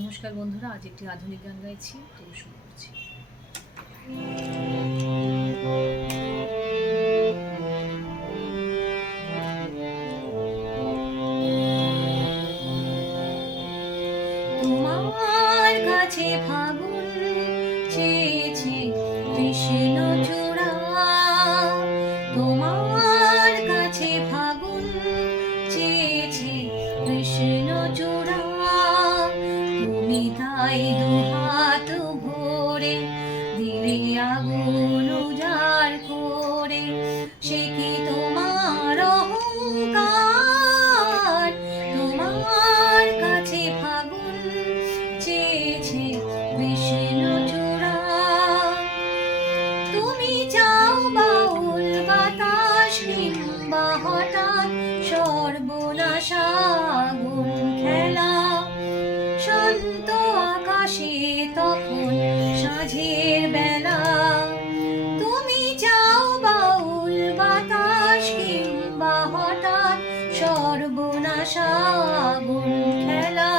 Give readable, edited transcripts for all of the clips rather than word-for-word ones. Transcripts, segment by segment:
নমস্কার বন্ধুরা, আজ একটি আধুনিক গান গাইছি, তো শুরু করছি। তোমার কাছে ফাগুন চেয়েছে কৃষ্ণ চূড়া, তোমার কাছে ফাগুন চেয়েছে কৃষ্ণ চূড়া, তুমি তাই দুহাত ভরে দিলে আগুন উজাড় করে। সে কি তোমার অহংকার? তোমার কাছে ফাগুন চেয়েছে কৃষ্ণ চূড়া। তুমি চাও বাউল বাতাস কিংবা হঠাৎ সর্বনাশ আগুন খেলা, শান্ত আকাশে তখন সাঁঝের বেলা। তুমি চাও বাউল বাতাস কিংবা হঠাৎ সর্বনাশ আগুন খেলা,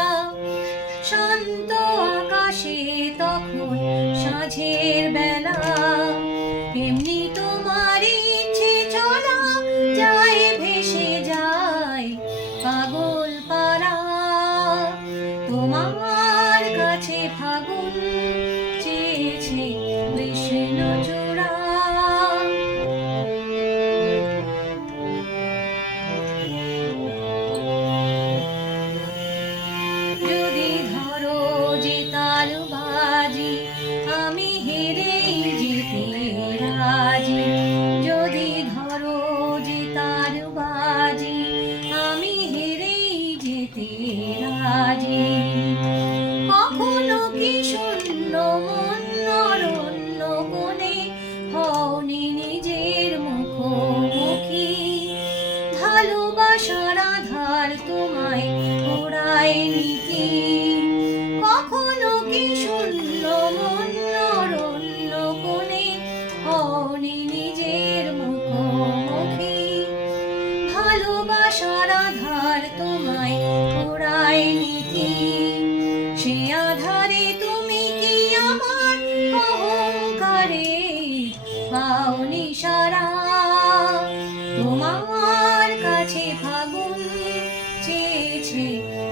শান্ত আকাশে তখন সাঁঝের বেলা। এমনি তোমার ইচ্ছে চলা যায়, ভেসে যায় পাগল পারা। তোমার কাছে ফাগুন চেয়েছে কৃষ্ণ চূড়া। যদি ধরো যে তাল বাজি, আমি হেরেই যেতে রাজি। যদি ধরো যে তাল বাজি, আমি হেরেই যেতে রাজি। কখনো কি শূন্য মন অরণ্য কোণে হওনি নিজের মুখোমুখি? ভালোবাসার আধার তোমায় ওড়ায়নি কি? কখনো কি শূন্য মন অরণ্য কোণে হওনি নিজের মুখোমুখি? ভালোবাসার আধার তোমায় ওড়ায়নি কি? সে আধারে তুমি কি আমার অহংকারে পাওনি সারা? তোমার কাছে ফাগুন চেয়েছে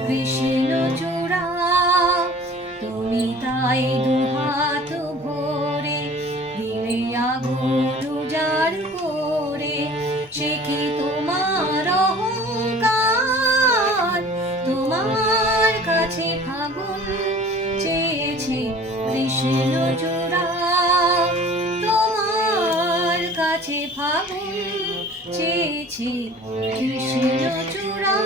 কৃষ্ণ চূড়া, তুমি তাই দুহাত ভরে দিলে আগুন উজাড় করে। সে কি তোমার অহংকার? তোমার কাছে ফাগুন চেয়েছে কৃষ্ণ চূড়া। তোমার কাছে ফাগুন চেয়েছে কৃষ্ণ চূড়া।